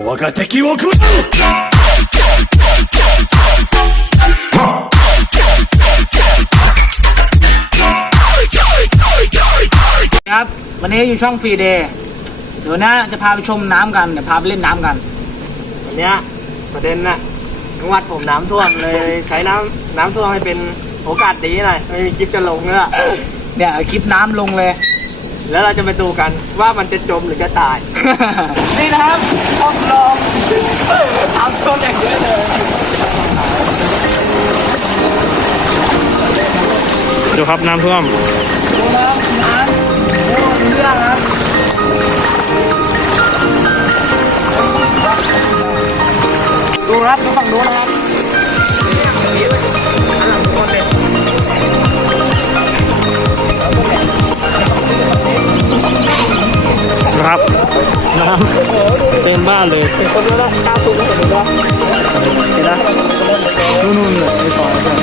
我が敵を食う ครับ วันนี้อยู่ช่องฟรีเดย์เดี๋ยวนะจะพาไปชมน้ำกัน เดี๋ยวพาไปเล่นน้ำกัน วันเนี้ยประเด็นน่ะจังหวัดผมน้ำท่วมเลยใช้น้ำน้ำท่วมให้เป็นโอกาสดีหน่อยไม่มีคลิปจะลงเลยอะ เนี่ยคลิปน้ำลงเลย แล้วเราจะไปดูกันว่ามันจะจมหรือจะตาย นี่นะครับทดลองน้ำท่วมอย่างเยอะเลยดูครับน้ำท่วมดูนะครับน้ำโอ้เรื่องครับดูครับดูฝั่งนู้นนะครับนะครับ น้ำเต็มบ้านเลยคนนู้นนะก้าวตุ้งเห็นไหมครับเห็นนะนู่นๆเลยไปต่อเลย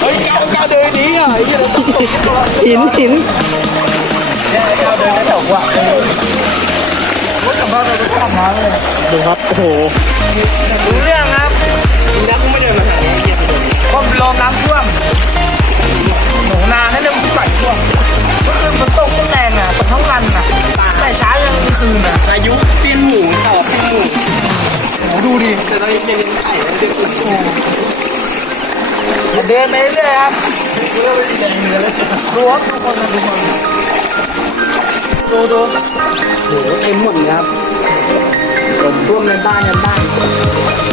เฮ้ยก้าวก้าวเดินนี้อะไอ้เหี้ยเราต้องตกหินหินเนี่ยก้าวเดินไม่ถกว่ะรถกลับบ้านเราจะขับมาเลยดูครับโอ้โหรู้เรื่องครับนักไม่เดินมาหาเนี่ยเกียร์ไปเลยก็ลมน้ำท่วม ดินไปเรื่อยครับดูครับทุกคนนะทุกคนดูดูโอ้โหเต็มหมดเลยครับผมร่วมในบ้านกันบ้าน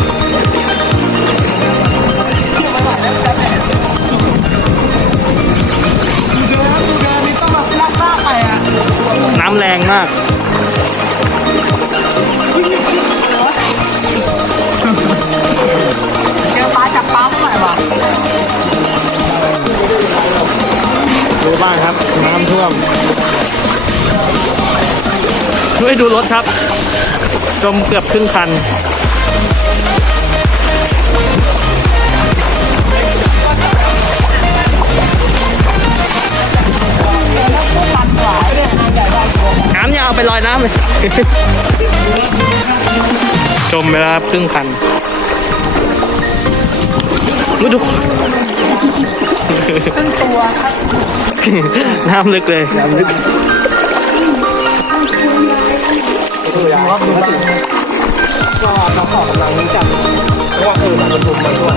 วม ช่วยดูรถครับ จมเกือบครึ่งคันน้ำยาวไปลอยน้ำเลยจมไปแล้วครับครึ่งคันดูดูครึ่งตัวครับ น้ำลึกเลยน้ำลึกดูครับดูสิก็เราขอกำลังจับเพราะว่าเออมันเป็นทุนมาด้วย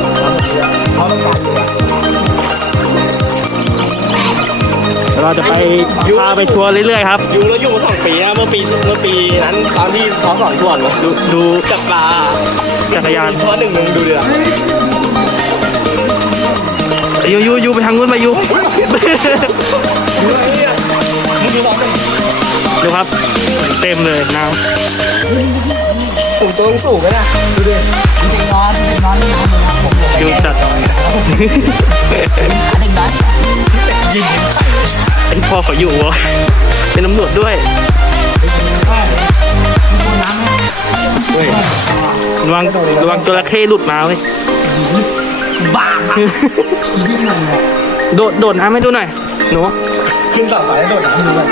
เขาต้องการอยู่อะเราจะไปพาไปทัวร์เรื่อยๆครับอยู่แล้วอยู่มาสองปีนะเมื่อปีเมื่อปีนั้นตอนที่ท้อสอนก่อนดูดูจับปลาจักรยานท้อหนึ่งหนึ่งดูเดือด ยูยูยูไปทางนู้นไปยูมึงดูน้องกันดูครับ เต็มเลยน้ผมตัวสูงไหมนะดูดิเด็กนอนเด็กนอนนี่น้ำเลยนะผมบอกำยูจัดเด็กนอนยิงใส่ไอพ่อเขาอยู่วะเป็นตำรวจด้วยระวังระวังจระเข้หลุดมาเว้ย บ้ายิ่งมันเลยโดดโดดน้ำให้ดูหน่อยหนูขึ้นฝั่งสายโดดน้ำดูกัน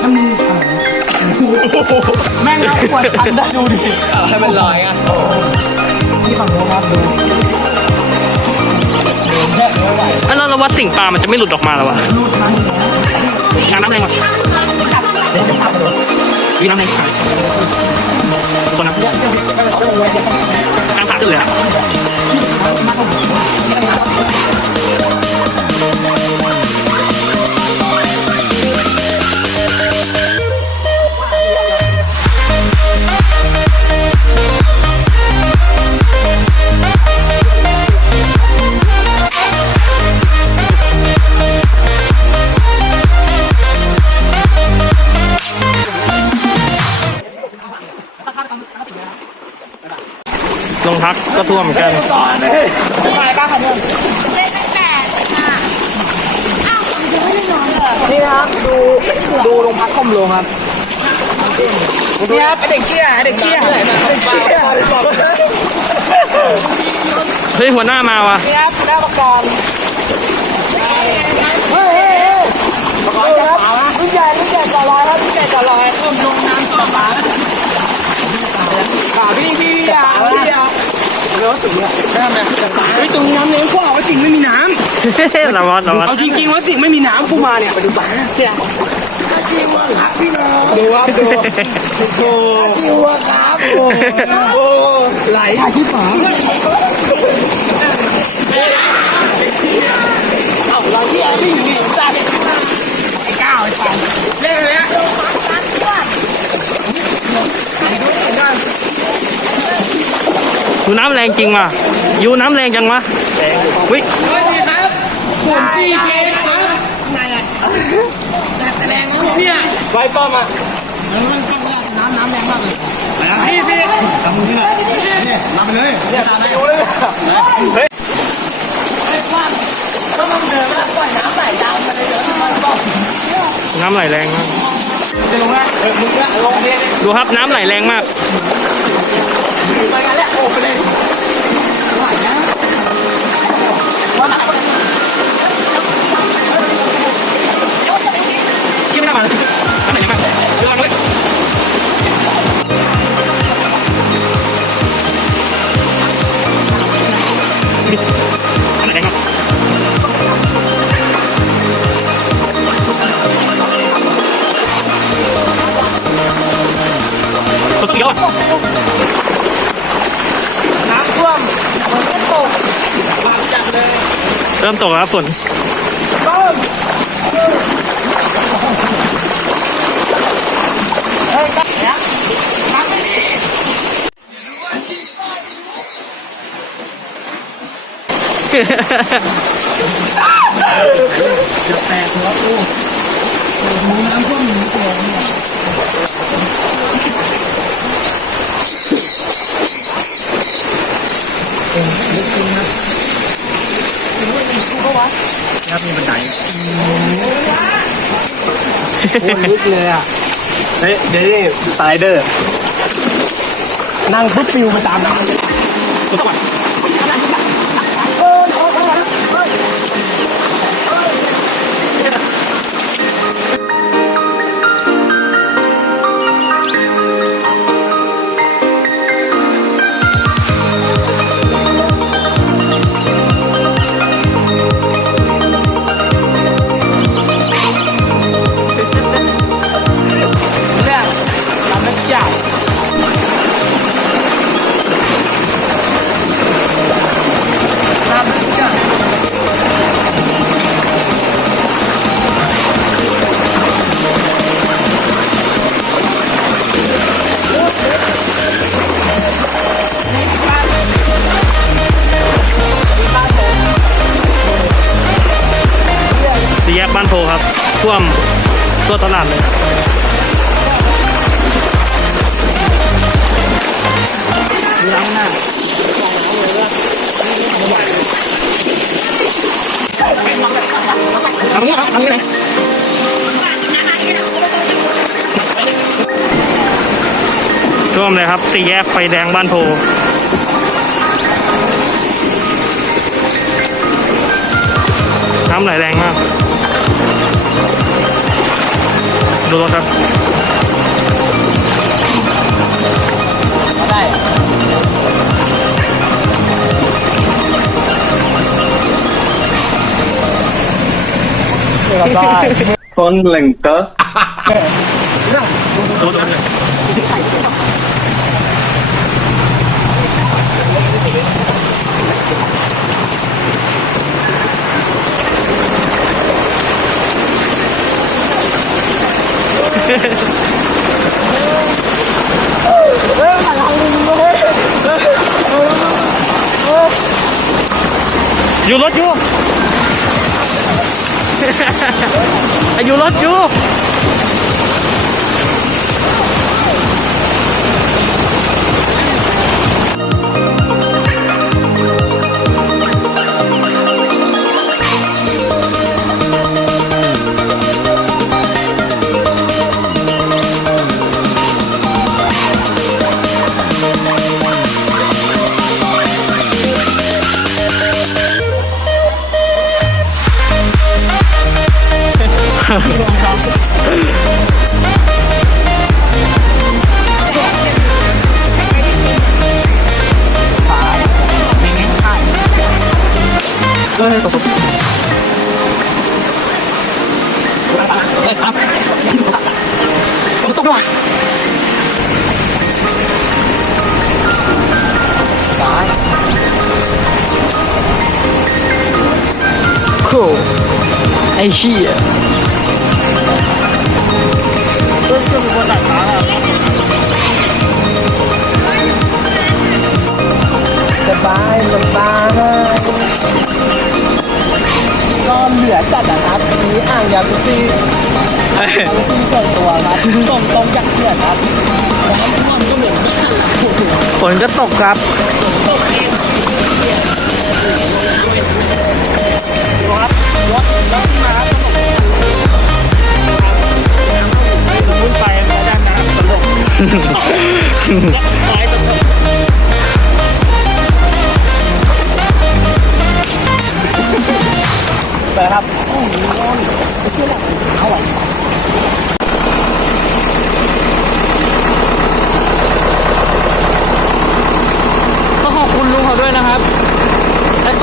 ถ้ามึงอะไรแม่งเอาขวดพันได้ดูดิให้มันลอยอะที่ฝั่งโน้นครับดูแล้วเราวัดสิ่งปลามันจะไม่หลุดออกมาหรอวะรูดมันอยู่แล้วงานน้ำแรงวะวีน้ำแรงขาคนน้ำกลางขาขึ้น เลยอะ กก็ท่วมเหมือนกันไปบ้างค่ะเนี่ยเล่นตั้งแต่อะอ้าวผมยังไม่ได้นอนเลยนี่นะครับดูดูโรงพักคอมโรงครับนี่ครับไอเด็กเชี่ยไอเด็กเชี่ยเด็กเชี่ยเฮ้ยหัวหน้ามาวะนี่ครับหน้าประกอบเฮ้ยเฮ้ยเฮ้ยประกอบครับลอยครับพี่เป็ดจะลอยเพิ่มลงน้ำต่อปลาป่าพี่พี่พี่อะพี่อะ เรือถึงเนี่ยน้ำเนี่ยเฮ้ยตรงน้ำเลี้ยงกว้างว่าสิ่งไม่มีน้ำระวังระวังเอาจริงๆว่าสิ่งไม่มีน้ำกูมาเนี่ยไปดูป่าเนี่ยจริงว่าครับพี่น้องดูว่าดูโอ้จริงว่าครับโอ้โหไหลที่ฝาเอาเราที่อะไรนี่นี่จ้าเนี่ยไอ้ก้าวไอ้สันเล่นเลยนะ ยูน้ำแรงจริงว่ะยูน้ำแรงจังวะวิสวัสดีครับผมซีเจครับไหนอะแต่แรงนะผมเนี่ยไว้ป้อมอะน้ำน้ำแรงมากเลยพี่พี่ทำมือนี่แหละนี่รับไปเลยเนี่ยตามไปดูเลยเฮ้ยก็ต้องเดินแล้วปล่อยน้ำไหลดาวมาเลยเดี๋ยวมันบอกน้ำไหลแรงมากจะลงนะเออมึงก็ลงเนี่ยดูครับน้ำไหลแรงมาก ไปกันแล้วโอ้ไปเลย เริ่มตกแล้วครับฝนเฮ้ยนี่น้ำไม่ดีจะแตกหัวกูมึงน้ำท่วมหนีตัวเนี่ย ครับมีบันไดโคตรลึกเลยอะเฮ้ยเดี๋ยวนี่สไลเดอร์ นั่งฟุตฟิวไปตามน้ำ โพครับท่วมทั่วตลาดเลยล้างหน้าทำนี้ครับทำนี้เลยท่วมเลยครับสีแยกไฟแดงบ้านโพน้ำไหลแรงมาก ดูรถครับ ได้ คนเหล่งเตอ ดูรถเลยอยู่รถอยู่ อยู่รถอยู่ เออตกตกว่ะตายโคไอ้เหี้ บายสบายก็เหลือจัดนะครับอันนี้อ่างยาคุซี่ยาคุซี่ส่วนตัวครับส่งตรงจากเขื่อนครับแต่น้ำท่วมก็เหมือนกันฝนก็ตกครับขึ้นไปแล้วด้านน้ำตลก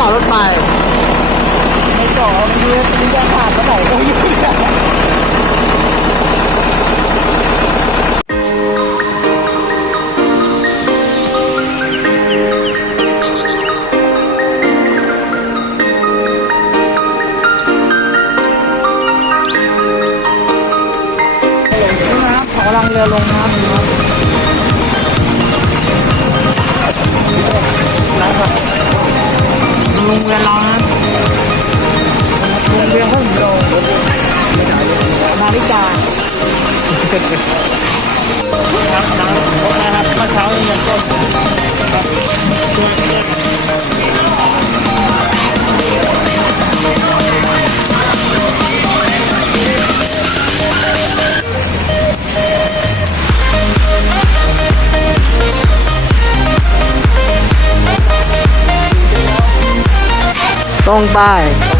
อรถไฟไม่ต่อมันยืนมันจะขาดเมื่อไหร่ก็ยืนนะครับขอกำลังเรือลงน้ำนะครับนะครับ น้ำน้ำพบนะครับเมื่อเช้ายังยังต้นตรงไป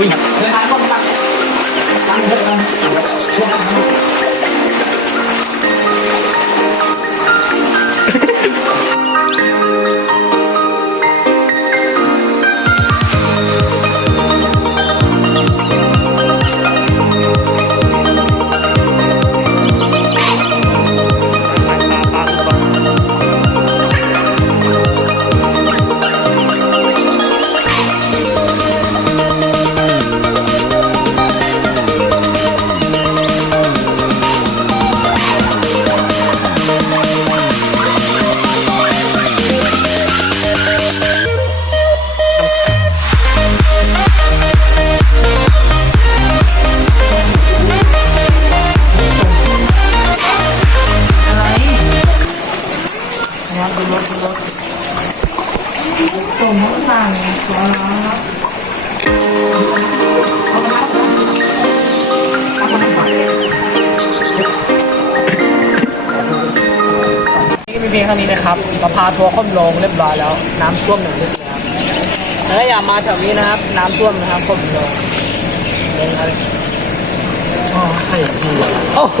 นี่มีเพียงเท่านี้นะครับมาพาทัวร์ค้มลงเรียบร้อยแล้ว น้ำท่วมหนึ่งลิตรแล้วแล้วถ้าอยากมาแถวนี้นะครับ น้ำท่วมนะครับค้มลงลงอะไรโอ้โห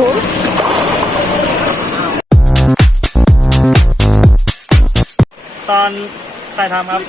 ตอนถ่ายทำครับ